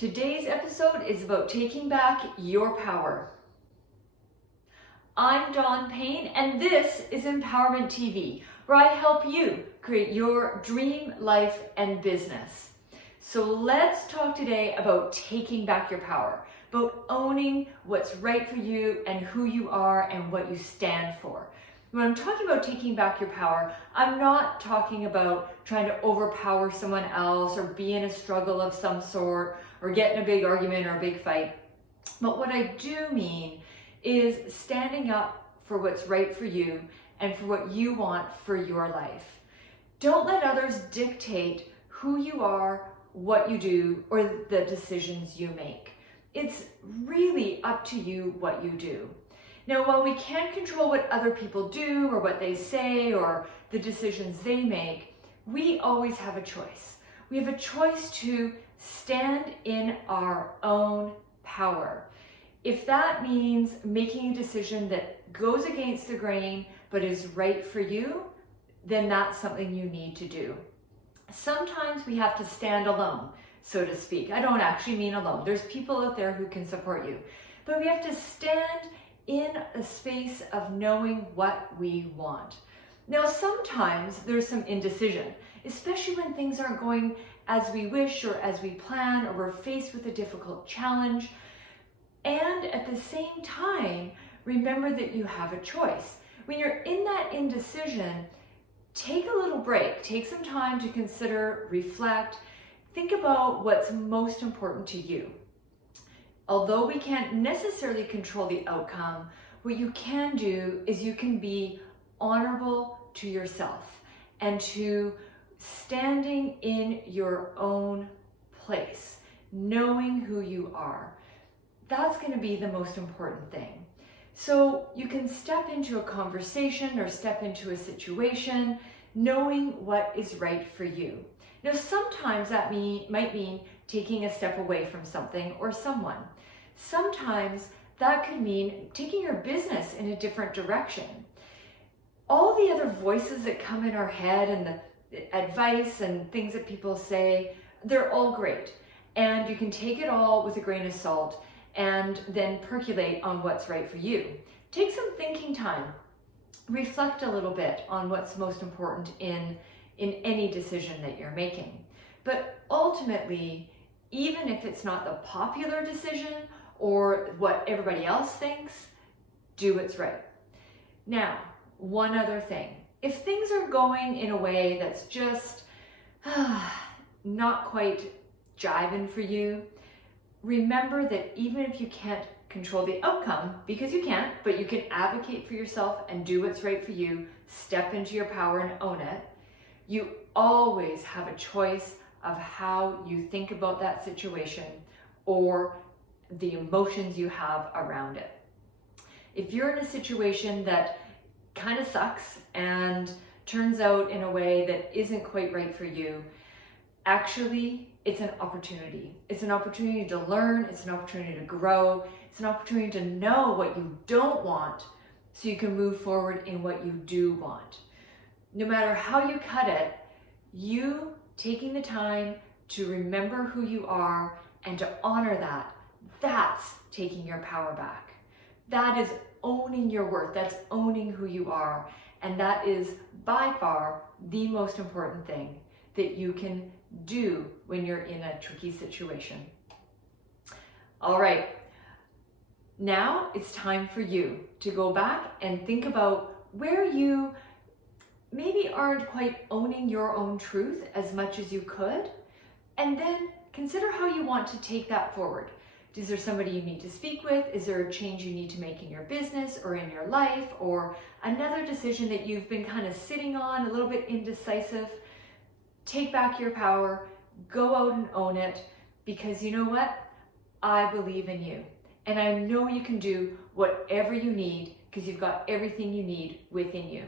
Today's episode is about taking back your power. I'm Dawn Payne, and this is Empowerment TV, where I help you create your dream life and business. So let's talk today about taking back your power, about owning what's right for you and who you are and what you stand for. When I'm talking about taking back your power, I'm not talking about trying to overpower someone else or be in a struggle of some sort or get in a big argument or a big fight. But what I do mean is standing up for what's right for you and for what you want for your life. Don't let others dictate who you are, what you do, or the decisions you make. It's really up to you what you do. Now, while we can't control what other people do or what they say or the decisions they make, we always have a choice. We have a choice to stand in our own power. If that means making a decision that goes against the grain but is right for you, then that's something you need to do. Sometimes we have to stand alone, so to speak. I don't actually mean alone. There's people out there who can support you. But we have to stand in a space of knowing what we want. Now, sometimes there's some indecision, especially when things aren't going as we wish or as we plan, or we're faced with a difficult challenge. And at the same time, remember that you have a choice. When you're in that indecision, take a little break, take some time to consider, reflect, think about what's most important to you. Although we can't necessarily control the outcome, what you can do is you can be honorable to yourself and to standing in your own place, knowing who you are. That's going to be the most important thing. So you can step into a conversation or step into a situation knowing what is right for you. Now, sometimes that might mean taking a step away from something or someone. Sometimes that could mean taking your business in a different direction. All the other voices that come in our head and the advice and things that people say, they're all great. And you can take it all with a grain of salt and then percolate on what's right for you. Take some thinking time. Reflect a little bit on what's most important in any decision that you're making. But ultimately, even if it's not the popular decision or what everybody else thinks, do what's right. Now, one other thing. If things are going in a way that's just not quite jiving for you, remember that even if you can't control the outcome, because you can't, but you can advocate for yourself and do what's right for you, step into your power and own it, you always have a choice of how you think about that situation or the emotions you have around it. If you're in a situation that kind of sucks and turns out in a way that isn't quite right for you, actually, it's an opportunity. It's an opportunity to learn, it's an opportunity to grow, it's an opportunity to know what you don't want so you can move forward in what you do want. No matter how you cut it, you taking the time to remember who you are and to honor that, that's taking your power back. That is owning your worth, that's owning who you are, and that is by far the most important thing that you can do when you're in a tricky situation. All right, now it's time for you to go back and think about where you maybe aren't quite owning your own truth as much as you could, and then consider how you want to take that forward. Is there somebody you need to speak with? Is there a change you need to make in your business or in your life, or another decision that you've been kind of sitting on, a little bit indecisive? Take back your power, go out and own it, because you know what? I believe in you. And I know you can do whatever you need because you've got everything you need within you.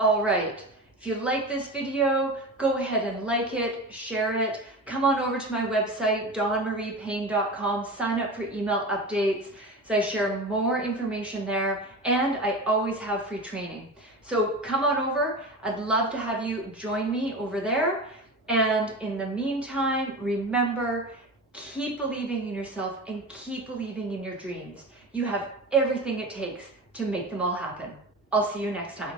All right, if you like this video, go ahead and like it, share it. Come on over to my website, dawnmariepayne.com, sign up for email updates, so I share more information there, and I always have free training. So come on over. I'd love to have you join me over there. And in the meantime, remember, Keep believing in yourself and keep believing in your dreams. You have everything it takes to make them all happen. I'll see you next time.